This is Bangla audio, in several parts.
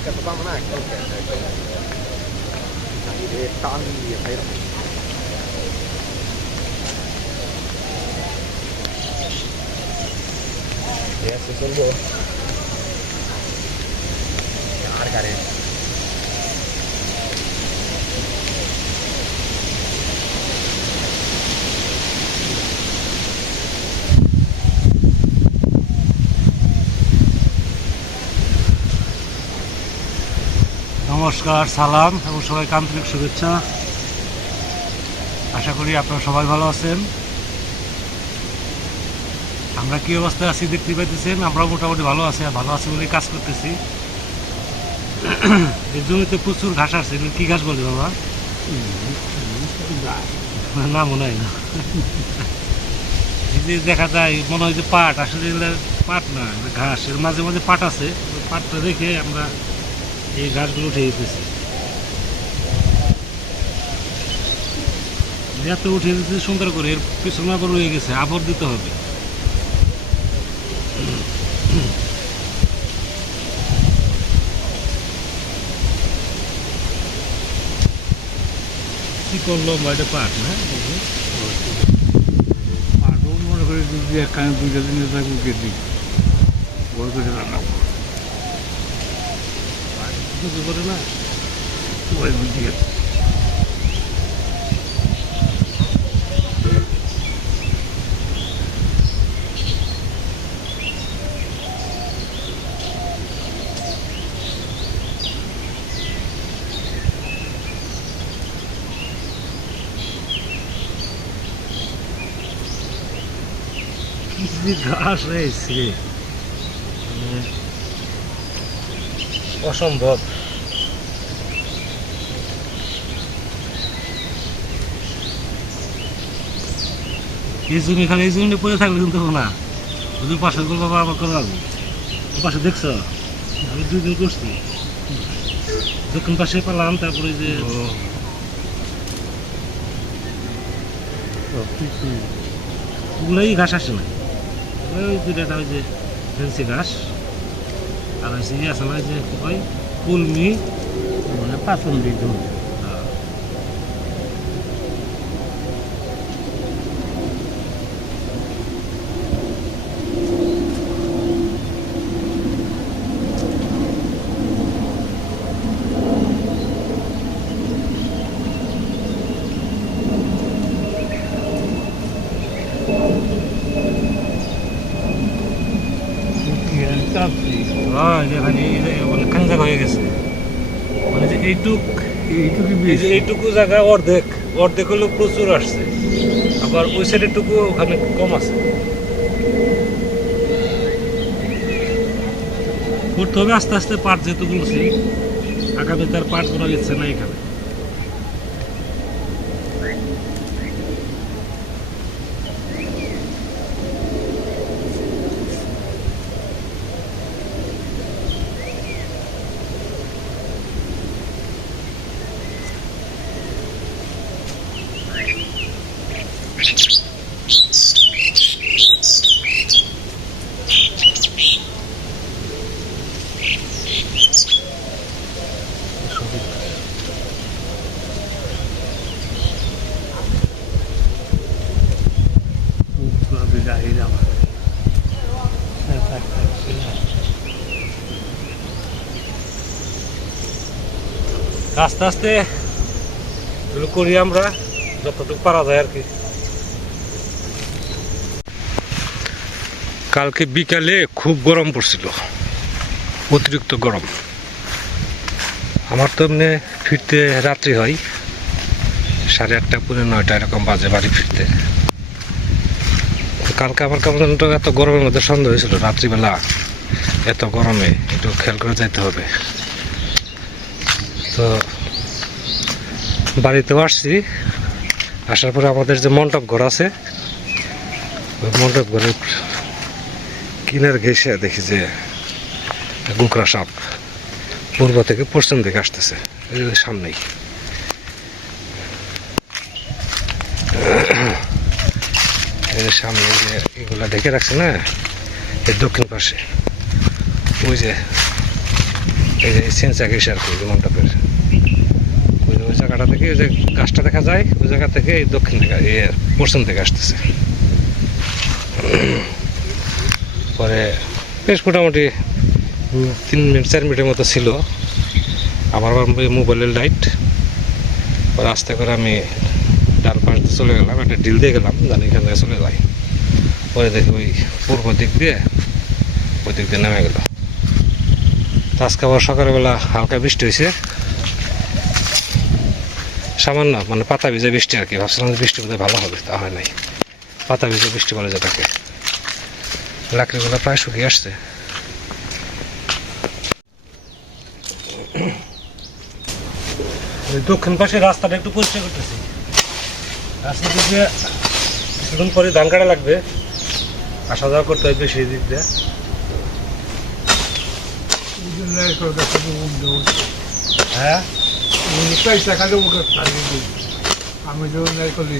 ska på banan här. Okej. Det är fan i fel. Yes, it's all good. Hargare. নমস্কার, সালাম এবং সবাইকে আন্তরিক শুভেচ্ছা। আশা করি আপনারা সবাই ভালো আছেন। আমরা কি অবস্থায় আছি দেখতে পাইতেছেন? আমরা মোটামুটি ভালো আছি, আর ভালো আছি বলে কাজ করতেছি। এই জমিতে প্রচুর ঘাস এগুলো কি ঘাস বলে বাবা? না, মনে হয় না। যে দেখা যায়, মনে হয় যে পাট, আসলে পাট না, ঘাস মাঝে মাঝে পাট আছে। পাটটা রেখে আমরা এই গাছগুলো উঠে যেতেছি এত উঠে যেতেছে সুন্দর করে এর পিছনে আবার রয়ে গেছে, আবর দিতে হবে। কি করল এটা পাট না? আরও মনে করি যদি একখানে দুইটা দিনে থাকব কেটে বড় করে রান্না করব। কিছু করে না ওই বুঝিয়ে কি যে ঘাস এই জমি খালি এই জমি পড়ে থাকলে কিন্তু না। ওদের পাশে গুলো বাবা আবার করা লাগবে পাশে দেখছ? আমি দুই দিন করছি। দক্ষিণ পাশে পেলাম তারপরে যে ওগুলোই ঘাস আসে না। ওই দুটা ওই যে ফেন্সি ঘাস। আর হচ্ছে ইয়ে আছে না যে কি কয়? কুলমি। মানে পাচন দিতে হবে আহ, চাপছি হ্যাঁ, এই যে এখানে এই যে অনেকখানি জায়গা হয়ে গেছে মানে যে এইটুক এইটুকু এই বেশি যে এইটুকু জায়গা অর্ধেক অর্ধেক হলেও প্রচুর আসছে। আবার ওই সাইডেরটুকু ওখানে কম আছে। করতে হবে আস্তে আস্তে পাট যেহেতু বলছি আগামী তার পাট করার ইচ্ছে না এখানে। আস্তে আস্তে করি আমরা, যতটুকু পারা যায় আর কি। কালকে বিকালে খুব গরম পড়ছিল, অতিরিক্ত গরম। আমার তো এমনি ফিরতে রাত্রি হয়, সাড়ে আটটা পনেরো নয়টা এরকম বাজে বাড়ি ফিরতে। কালকে আমার কেমন এত গরমের মধ্যে সন্দেহ হয়েছিল, রাত্রিবেলা এত গরমে একটু খেয়াল করে যাইতে হবে। তো বাড়িতেও আসছি। আসার পরে আমাদের যে মণ্ডপ ঘর আছে, ওই মণ্ডপ ঘরের কিনার ঘেসে দেখি যে গুকরা সাপ পূর্ব থেকে পশ্চিম দিকে আসতেছে সামনেই। সামনে যে এগুলা ঢেকে রাখছে না এর দক্ষিণ পাশে, ওই যে এই যে সেন্সা গেছে আর কি বিমানটাপের ওই ওই জায়গাটা থেকে ওই যে গাছটা দেখা যায়, ওই জায়গা থেকে এই দক্ষিণ থেকে এই পশ্চিম থেকে আসতেছে। পরে বেশ মোটামুটি তিন মিনিট, চার মিনিটের মতো ছিল। আমার আবার মোবাইলের লাইট পরে আস্তে করে আমি ডান পাশ চলে গেলাম, একটা ডিল দিয়ে গেলাম, জানি এখান থেকে চলে যাই। পরে দেখি ওই পূর্ব দিক দিয়ে, ওই দিক দিয়ে নেমে গেল। তো আজকে আবার সকালবেলা হালকা বৃষ্টি হয়েছে। সামান্য মানে পাতা ভিজে বৃষ্টি আর কি। ভাবছিলাম বৃষ্টি বোধহয় ভালো হবে, তা হয় নাই। পাতা ভিজে বৃষ্টি বলে যেটাকে। লাকড়িগুলো প্রায় শুকিয়ে আসছে। দক্ষিণ পাশে রাস্তাটা একটু পরিষ্কার করতেছি। রাস্তা দিকে কিছুদিন পরে ধান কাটা লাগবে, আসা যাওয়া করতে হয় বেশি দিক দিয়ে। এই জন্য এরকম দেখা দেবো দেবো হ্যাঁ উনিশটাই টাকা দেবো চালিয়ে দেবো আমি যখন নাই করলে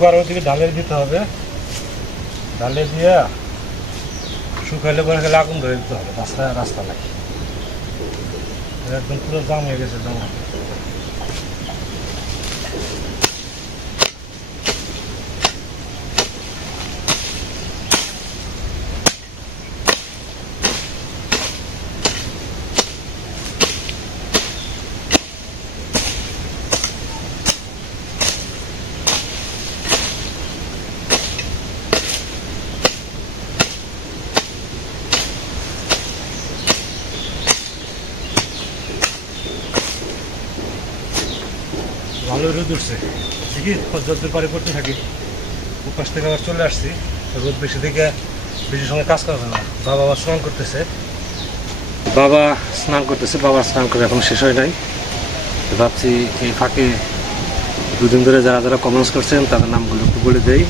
একটু করে দেবো একটু ওদিকে ডালের দিতে হবে। ডালে দিয়ে শুকাইলে পরে গেলে আগুন ধরে দিতে হবে রাস্তা রাস্তা লাগে একদম পুরো জাম হয়ে গেছে জামা। রোদ উঠছে দেখি যতদূর পারে করতে থাকি। উপাস থেকে আবার চলে আসছি। রোদ বেশি থেকে বেশি সময় কাজ করবে না। বাবা আবার স্নান করতেছে। বাবা স্নান করতেছে বাবা স্নান করে এখন শেষ হয় নাই। ভাবছি এই ফাঁকে দুদিন ধরে যারা যারা কমেন্টস করছেন, তাদের নামগুলো একটু বলে দেই।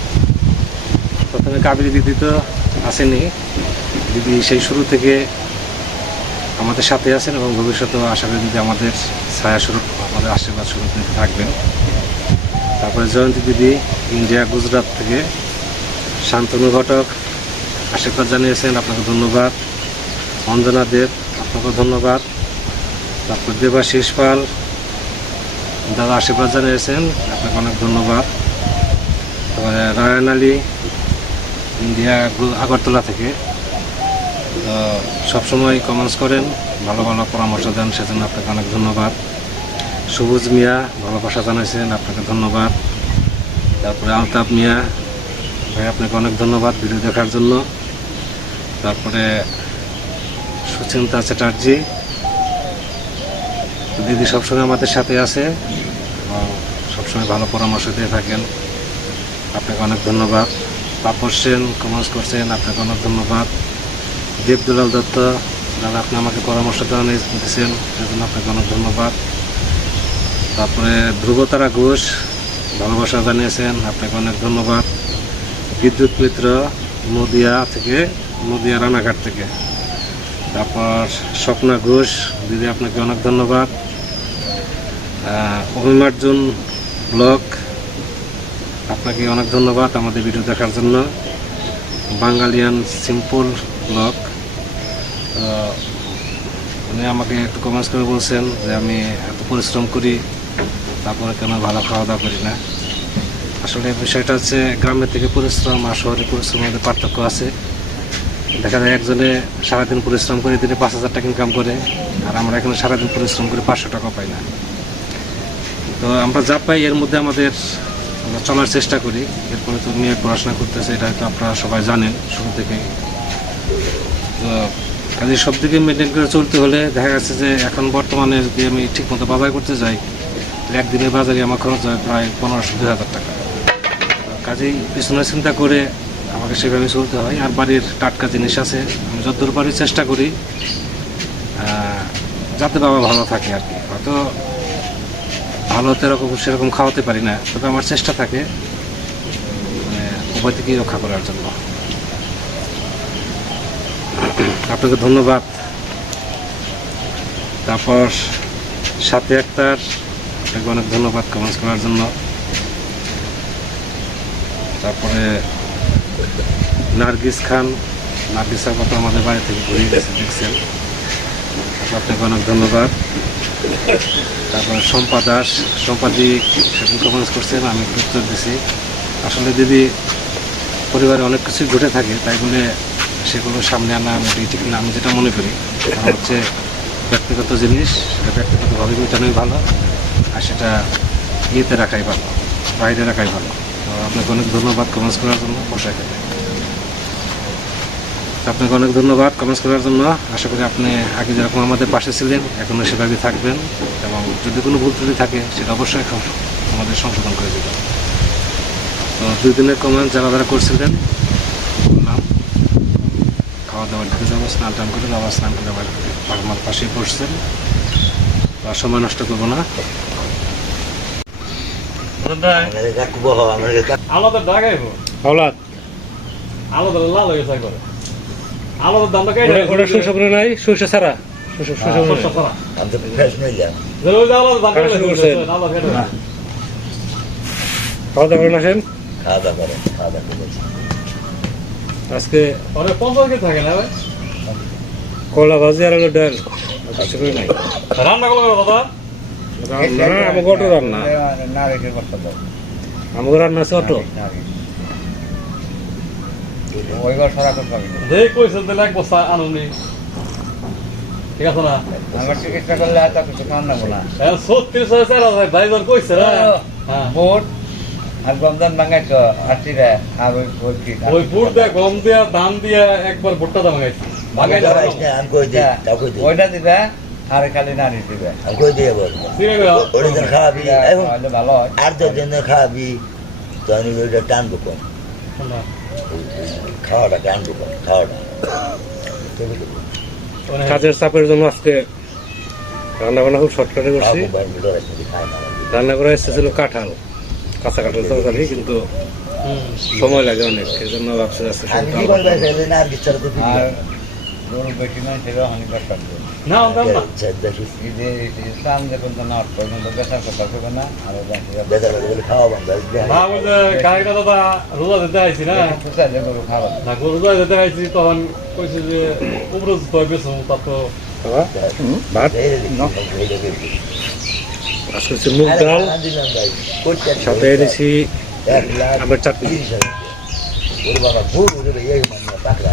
প্রথমে কাবেরী দিদি তো আসেনি। দিদি সেই শুরু থেকে আমাদের সাথে আছেন এবং ভবিষ্যতেও আশা করি দিদি আমাদের ছায়া স্বরূপ। আমাদের আশীর্বাদ স্বরূপ দিদি থাকবেন। তারপরে জয়ন্তী দিদি, ইন্ডিয়া, গুজরাট থেকে শান্তনু ঘটক, আশীর্বাদ জানিয়েছেন, আপনাকে ধন্যবাদ। অঞ্জনা দেব আপনাকে ধন্যবাদ। তারপর দেবাশিস পাল, দাদা আশীর্বাদ জানিয়েছেন, আপনাকে অনেক ধন্যবাদ। তারপরে রায়ন আলী, ইন্ডিয়া আগরতলা থেকে। সবসময় কমেন্টস করেন, ভালো ভালো পরামর্শ দেন, সেজন্য আপনাকে অনেক ধন্যবাদ। সবুজ মিয়া ভালোবাসা জানাইছেন, আপনাকে ধন্যবাদ। তারপরে আলতাফ মিয়া, ভাই, আপনাকে অনেক ধন্যবাদ ভিডিও দেখার জন্য। তারপরে সুচিন্তা চ্যাটার্জি, দিদি সবসময় আমাদের সাথে আছে এবং সবসময় ভালো পরামর্শ দিয়ে থাকেন। আপনাকে অনেক ধন্যবাদ। তাপস সেন কমেন্টস করছেন আপনাকে অনেক ধন্যবাদ। দেবদুলাল দত্ত দাদা আপনি আমাকে পরামর্শ দেওয়া দিয়েছেন সেজন্য আপনাকে অনেক ধন্যবাদ। তারপরে ধ্রুবতারা ঘোষ, ভালোবাসা জানিয়েছেন, আপনাকে অনেক ধন্যবাদ। বিদ্যুৎ মিত্র, নদিয়া থেকে, নদিয়া রানাঘাট থেকে। তারপর স্বপ্না ঘোষ, দিদি আপনাকে অনেক ধন্যবাদ। অভিমার্জুন ব্লক, আপনাকে অনেক ধন্যবাদ আমাদের ভিডিও দেখার জন্য। বাঙালিয়ান সিম্পল ব্লগ তো উনি আমাকে একটু কমেন্টস করে বলছেন যে আমি এত পরিশ্রম করি। তারপরে কেন ভালো খাওয়া দাওয়া করি না? আসলে বিষয়টা হচ্ছে গ্রামের থেকে পরিশ্রম আর শহরের পরিশ্রমের মধ্যে পার্থক্য আছে। দেখা যায় একজনে সারাদিন পরিশ্রম করে দিনে পাঁচ হাজার টাকা ইনকাম করে, আর আমরা এখানে সারাদিন পরিশ্রম করে পাঁচশো টাকা পাই না। তো আমরা যা পাই এর মধ্যে আমাদের আমরা চলার চেষ্টা করি। এরপরে তো মেয়ে পড়াশোনা করতেছে, এটা হয়তো আপনারা সবাই জানেন শুরু থেকেই। তো কাজে সব দিকে মেনটেন করে চলতে হলে দেখা যাচ্ছে যে এখন বর্তমানে যদি আমি ঠিকমতো বাজার করতে যাই একদিনের বাজারে আমার খরচ হয় প্রায় পনেরোশো দু হাজার টাকা। কাজেই পিছনে চিন্তা করে আমাকে সেভাবে চলতে হয়। আর বাড়ির টাটকা জিনিস আছে, আমি যতদূর পারি চেষ্টা করি যাতে বাবা ভালো থাকে আর কি। হয়তো ভালো তো এরকম সেরকম খাওয়াতে পারি না, তবে আমার চেষ্টা থাকে উভয় থেকেই রক্ষা করার জন্য। আপনাকে ধন্যবাদ। তারপর সাথে একটার আপনাকে অনেক ধন্যবাদ কমেন্টস করার জন্য। তারপরে নার্গিস খান, নার্গিস আপা তো আমাদের বাড়ি থেকে ঘুরে গেছে দেখছেন। আপনাকে অনেক ধন্যবাদ। তারপরে শম্পা দাস সম্পাদি সেদিন কমেন্টস করছেন? আমি উত্তর দিছি। আসলে দিদি, পরিবারে অনেক কিছুই ঘটে থাকে, তাই বলে সেগুলো সামনে আনা মোটেই ঠিক না, আমি যেটা মনে করি কারণ হচ্ছে ব্যক্তিগত জিনিস, সেটা ব্যক্তিগতভাবে মেটানোই ভালো। আর সেটা ইয়েতে রাখাই ভালো, বাইরে রাখাই ভালো। তো আপনাকে অনেক ধন্যবাদ কমেন্টস করার জন্য গেলে আপনাকে অনেক ধন্যবাদ কমেন্টস করার জন্য। আশা করি আপনি আগে যেরকম আমাদের পাশে ছিলেন, এখনও সেভাবে থাকবেন এবং যদি কোনো ভুল ত্রুটি থাকে, সেটা অবশ্যই আমাদের সংশোধন করে দেবেন। তো দুই দিনের কমেন্ট যারা যারা করছিলেন বললাম খাওয়া দাওয়ার দিকে যাব, স্নান টান করে, বাবা স্নান করে আবার আমার পাশেই বসছেন। আর সময় নষ্ট করব না। আলাদা আলাদা লাল হয়ে আলাদা দামটা ওটা নাই আমি তো ফ্রেশ আলাদা দাম? আলাদা খাওয়া দাওয়া করে আসেন খাওয়া দাওয়া করে খাওয়া দাওয়া করে আজকে ওরে পঞ্চাশ থাকে না ভাই কলা ভাজি আর ডাল রান্না করল দাদা রান্না আমাকে অটো রান্না না। রেখে করতে দাও আমাকে রান্না আছে অটো? ওইবার সারা করতে পারবি যে কইছেন তাহলে এক বস্তা আনুনি ঠিক আছে না? আমার চিকিৎসা করলে আর তা কিছু কাম না? না ছত্রিশ হাজার চার হাজার ভাইজন কইছে না হ্যাঁ আর গমদান ভাঙাই তো আর ওই দিয়ে গম দিয়া দাম দিয়া একবার ভুট্টা দাম ওইটা দিবে আর খালি নাড়ি দিবে। আমি কই দিই বল ওটা দিন খাওয়াবি এখন তাহলে ভালো আর তোর জন্য খাওয়াবি তো আমি ওইটা টানবো কম। খাওয়াটা টানবো কম খাওয়াটা। কাজের চাপের জন্য আজকে রান্না বান্না খুব শর্টকাটে করছি। রান্না করা এসেছিল কাঁঠাল কাঁচা কাঁঠাল তরকারি কিন্তু সময় লাগে অনেক এই জন্য ভাবছি আজকে আর গরু বেশি মানে সেটাও হানিকার রোজা দিতে আইছি না। চাইলে গরু খাওয়া। না গরু রোজা দিতে আইছি তখন কইছে যে উপরে তো বেছো তার তো আজকে হচ্ছে মুগ ডাল। সাথে এনেছি লাখ চাটনি। ওর বাবা ভুল মানে পাকড়া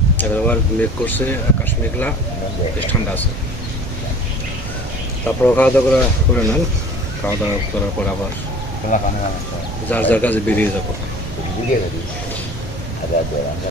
এবার আবার মেঘ করছে, আকাশ মেঘলা, বেশ ঠান্ডা আছে। তারপর খাওয়া দাওয়া করা নেন। খাওয়া দাওয়া করার পর আবার যার যার কাজে বেরিয়ে যাব।